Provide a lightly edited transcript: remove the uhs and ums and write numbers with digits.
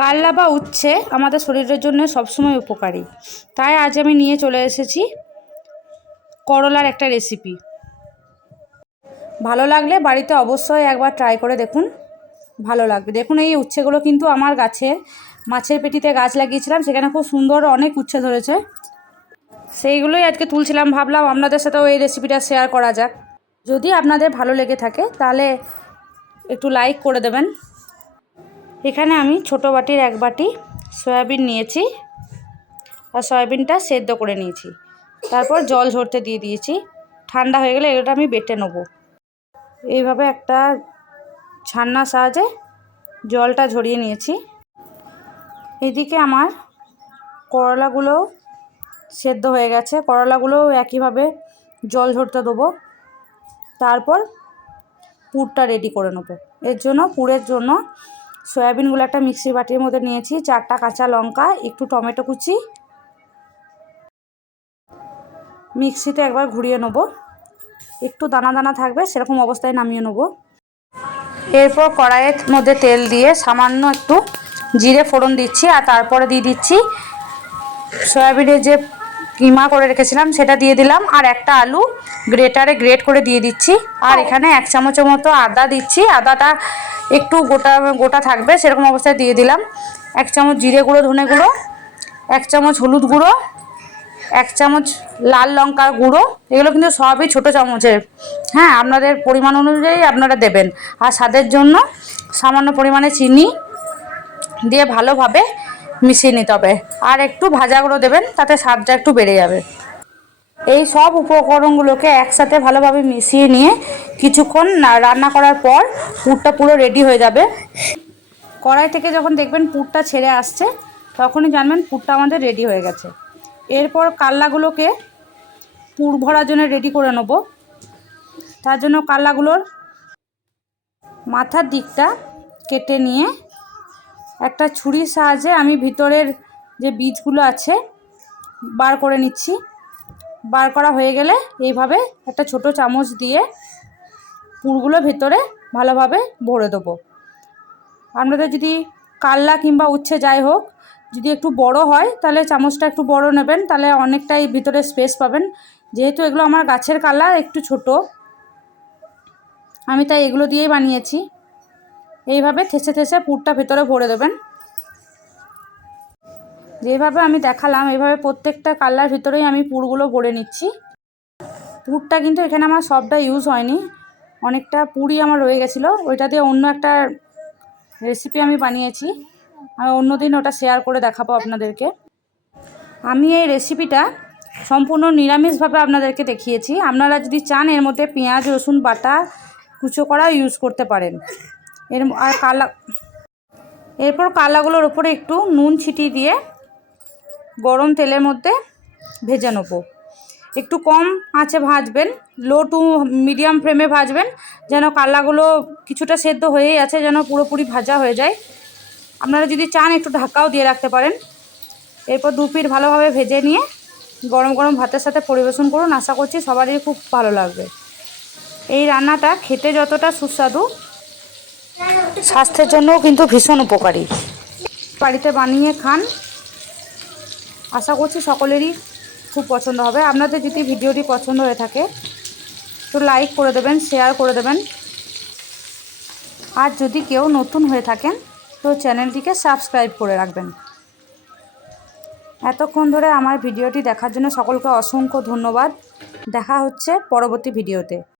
কাল্লা বা উচ্ছে আমাদের শরীরের জন্য সবসময় উপকারী। তাই আজ আমি নিয়ে চলে এসেছি করলার একটা রেসিপি। ভালো লাগলে বাড়িতে অবশ্যই একবার ট্রাই করে দেখুন, ভালো লাগবে। দেখুন এই উচ্ছেগুলো কিন্তু আমার গাছে মাছের পেটিতে গাছ লাগিয়েছিলাম, সেখানে খুব সুন্দর অনেক উচ্ছে ধরেছে। সেইগুলোই আজকে তুলছিলাম, ভাবলাম আপনাদের সাথেও এই রেসিপিটা শেয়ার করা যাক। যদি আপনাদের ভালো লেগে থাকে তাহলে একটু লাইক করে দেবেন। এখানে আমি ছোটো বাটির 1 বাটি সয়াবিন নিয়েছি আর সয়াবিনটা সেদ্ধ করে নিয়েছি। তারপর জল ঝরতে দিয়ে দিয়েছি। ঠান্ডা হয়ে গেলে এটা আমি বেটে নেব। এইভাবে একটা ছান্নার সাহায্যে জলটা ঝরিয়ে নিয়েছি। এদিকে আমার করলাগুলো সেদ্ধ হয়ে গেছে। করলাগুলো একইভাবে জল ঝরতে দেবো। তারপর পুরটা রেডি করে নেব। এর জন্য পুরের জন্য সয়াবিনগুলো একটা মিক্সির বাটির মধ্যে নিয়েছি, 4টা কাঁচা লঙ্কা, একটু টমেটো কুচি, মিক্সিতে একবার ঘুরিয়ে নেব। একটু দানা দানা থাকবে সেরকম অবস্থায় নামিয়ে নেব। এরপর কড়াইয়ের মধ্যে তেল দিয়ে সামান্য একটু জিরে ফোড়ন দিচ্ছি আর তারপরে দিয়ে দিচ্ছি সয়াবিনের যে কিমা করে রেখেছিলাম সেটা দিয়ে দিলাম, আর একটা আলু গ্রেটারে গ্রেট করে দিয়ে দিচ্ছি। আর এখানে 1 চামচের মতো আদা দিচ্ছি। আদাটা একটু গোটা গোটা থাকবে সেরকম অবস্থায় দিয়ে দিলাম। 1 চামচ জিরে গুঁড়ো, ধনে গুঁড়ো, 1 চামচ হলুদ গুঁড়ো, 1 চামচ লাল লঙ্কার গুঁড়ো। এগুলো কিন্তু সবই ছোটো চামচের, হ্যাঁ, আপনাদের পরিমাণ অনুযায়ী আপনারা দেবেন। আর স্বাদের জন্য সামান্য পরিমাণে চিনি দিয়ে ভালোভাবে মিশিয়ে নিতে হবে। আর একটু ভাজা গুঁড়ো দেবেন, তাতে স্বাদটা একটু বেড়ে যাবে। এই সব উপকরণগুলোকে একসাথে ভালোভাবে মিশিয়ে নিয়ে কিছুক্ষণ রান্না করার পর পুরটা পুরো রেডি হয়ে যাবে। কড়াই থেকে যখন দেখবেন পুরটা ছেড়ে আসছে তখনই জানবেন পুরটা আমাদের রেডি হয়ে গেছে। এরপর কাল্লাগুলোকে পুর ভরার জন্য রেডি করে নেব। তার জন্য কাল্লাগুলোর মাথার দিকটা কেটে নিয়ে একটা ছুরির সাহায্যে আমি ভিতরের যে বীজগুলো আছে বার করে নিচ্ছি। বার করা হয়ে গেলে এইভাবে একটা ছোট চামচ দিয়ে পুরগুলো ভেতরে ভালোভাবে ভরে দেবো। আপনাদের যদি কাল্লা কিংবা উচ্ছে যাই হোক যদি একটু বড় হয় তাহলে চামচটা একটু বড় নেবেন, তাহলে অনেকটাই ভিতরে স্পেস পাবেন। যেহেতু এগুলো আমার গাছের কাল্লা একটু ছোট, আমি তাই এগুলো দিয়েই বানিয়েছি। এইভাবে থেসে থেসে পুরটা ভেতরে ভরে দেবেন। যেভাবে আমি দেখালাম এইভাবে প্রত্যেকটা কাল্লার ভিতরেই আমি পুরগুলো ভরে নিচ্ছি। পুরটা কিন্তু এখানে আমার সবটা ইউজ হয়নি, অনেকটা পুরই আমার রয়ে গেছিলো। ওইটা দিয়ে অন্য একটা রেসিপি আমি বানিয়েছি, আমি অন্যদিন ওটা শেয়ার করে দেখাবো আপনাদেরকে। আমি এই রেসিপিটা সম্পূর্ণ নিরামিষভাবে আপনাদেরকে দেখিয়েছি। আপনারা যদি চান এর মধ্যে পেঁয়াজ রসুন বাটা কুচো করা ইউজ করতে পারেন। এরপর কাল্লাগুলোর ওপরে একটু নুন ছিটিয়ে দিয়ে গরম তেলের মধ্যে ভেজে নেব। একটু কম আঁচে ভাজবেন, লো টু মিডিয়াম ফ্লেমে ভাজবেন, যেন কাল্লাগুলো কিছুটা সেদ্ধ হয়েই আছে যেন পুরোপুরি ভাজা হয়ে যায়। আপনারা যদি চান একটু ঢাকাও দিয়ে রাখতে পারেন। এরপর 2 পিঠ ভালোভাবে ভেজে নিয়ে গরম গরম ভাতের সাথে পরিবেশন করুন। আশা করছি সবারই খুব ভালো লাগবে। এই রান্নাটা খেতে যতটা সুস্বাদু, স্বাস্থ্যের জন্যও কিন্তু ভীষণ উপকারী। বাড়িতে বানিয়ে খান, আশা করছি সকলেরই খুব পছন্দ হবে। আপনাদের যদি ভিডিওটি পছন্দ হয়ে থাকে তো লাইক করে দেবেন, শেয়ার করে দেবেন। আর যদি কেউ নতুন হয়ে থাকেন তো চ্যানেলটিকে সাবস্ক্রাইব করে রাখবেন। এতক্ষণ ধরে আমার ভিডিওটি দেখার জন্য সকলকে অসংখ্য ধন্যবাদ। দেখা হচ্ছে পরবর্তী ভিডিওতে।